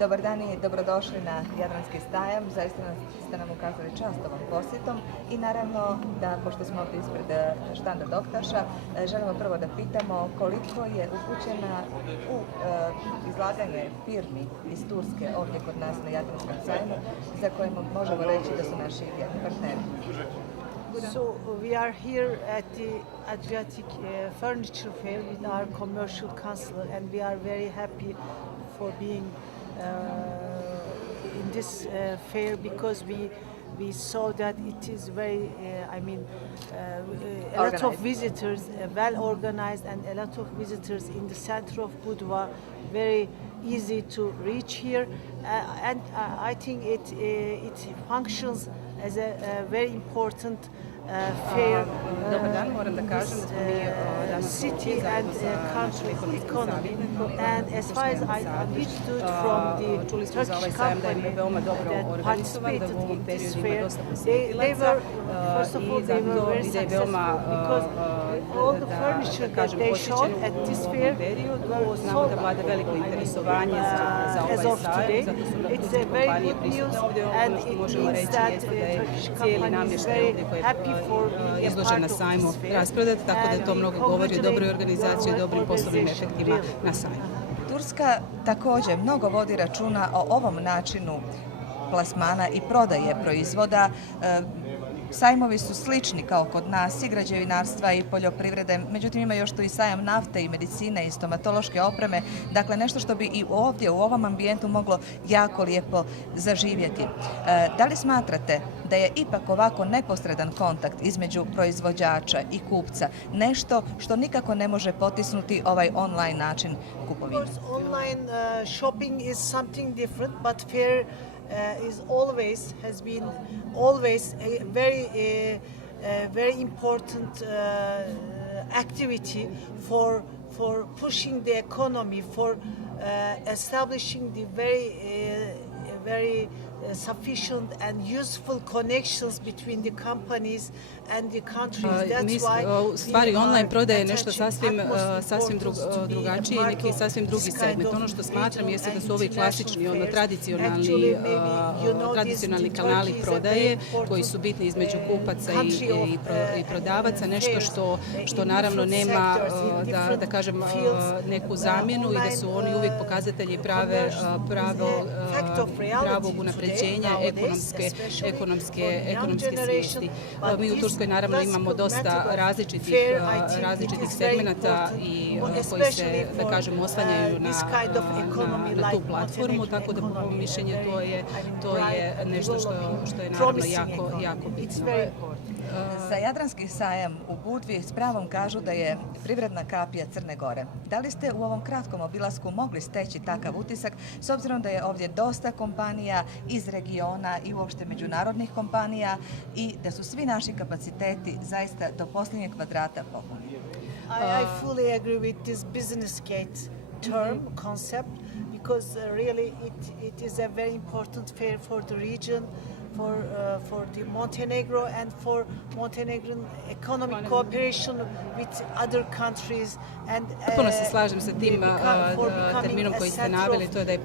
Dobar dan i dobrodošli na Jadranski sajam. Zaista ste nam ukazali čast ovom posjetom i naravno da, pošto smo ovdje ispred štanda Doktaša, želimo prvo da pitamo koliko je upućena u izlaganje firmi iz Turske ovdje kod nas na Jadranskom sajmu, za koje možemo reći da su naši partneri. So we are here at the Adriatic Furniture Fair with our commercial counselor, and we are very happy for being in this fair because we saw that it is very, a lot of visitors, well organized, and a lot of visitors in the center of Budva, very easy to reach here, and I think it functions as a very important fair city and country economy. And as far as I understood from the Turkish company that participated in this fair, they were, first of all, they were very successful because all the furniture that they showed at this fair were sold as of today. It's a very good news, and it means that the Turkish company is very happy for being a part na of sajmu this fair. rasprodati, tako da to mnogo govori o dobroj organizaciji i dobrim poslovnim efektima na sajmu. Turska također mnogo vodi računa o ovom načinu plasmana i prodaje proizvoda. Sajmovi su slični kao kod nas, i građevinarstva i poljoprivrede, međutim ima još tu i sajam nafte i medicine i stomatološke opreme, dakle nešto što bi i ovdje u ovom ambijentu moglo jako lijepo zaživjeti. Da li smatrate da je ipak ovako neposredan kontakt između proizvođača i kupca nešto što nikako ne može potisnuti ovaj online način kupovine? Online shopping is something different, but fair has been always a very important activity for pushing the economy, for establishing the very sufficient and useful connections between the companies and the countries. That's why u stvari online prodaja je nešto sasvim drugačije i neki sasvim drugi segment. Ono što smatram jeste da su ovi klasični, tradicionalni kanali prodaje koji su bitni između kupaca i prodavaca, nešto što naravno nema, da kažem, neku zamjenu i da su oni uvijek pokazatelji pravog unapređenja ekonomske svijesti. Mi u Turskoj naravno imamo dosta različitih segmenata i koji se, da kažem, oslanjaju na tu platformu, tako da po mom mišljenju to je nešto što je naravno jako bitno. Za Jadranski sajam u Budvi s pravom kažu da je privredna kapija Crne Gore. Da li ste u ovom kratkom obilasku mogli steći takav utisak, s obzirom da je ovdje dosta kompanija iz regiona i uopšte međunarodnih kompanija i da su svi naši kapaciteti zaista do posljednjeg kvadrata popunjeni? I fully agree with this business gate concept because really it is a very important fair for the region, for the Montenegro and for Montenegrin economic cooperation with other countries. Potpuno se slažem sa tim terminom koji ste naveli, to je da je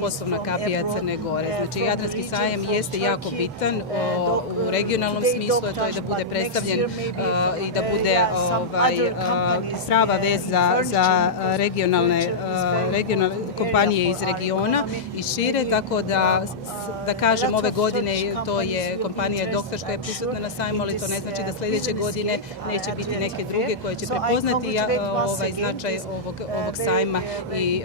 poslovna kapija Crne Gore. Znači, Jadranski sajam jeste jako bitan u regionalnom smislu, a to je da bude predstavljen i da bude prava veza za regionalne kompanije iz regiona i šire, tako da kažem, ove godine to je kompanija Doktaš koja je prisutna na sajmu, ali to ne znači da sljedeće godine neće biti neke druge koje će prepoznati značaj ovog sajma i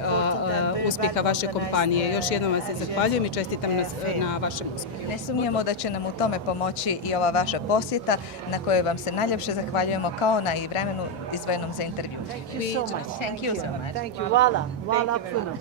uspjeha vaše kompanije. Još jednom vam se zahvaljujem i čestitam na vašem uspjehu. Ne sumnjamo da će nam u tome pomoći i ova vaša posjeta na kojoj vam se najljepše zahvaljujemo kao na i vremenu izdvojenom za intervju. Thank you so much. Hvala puno.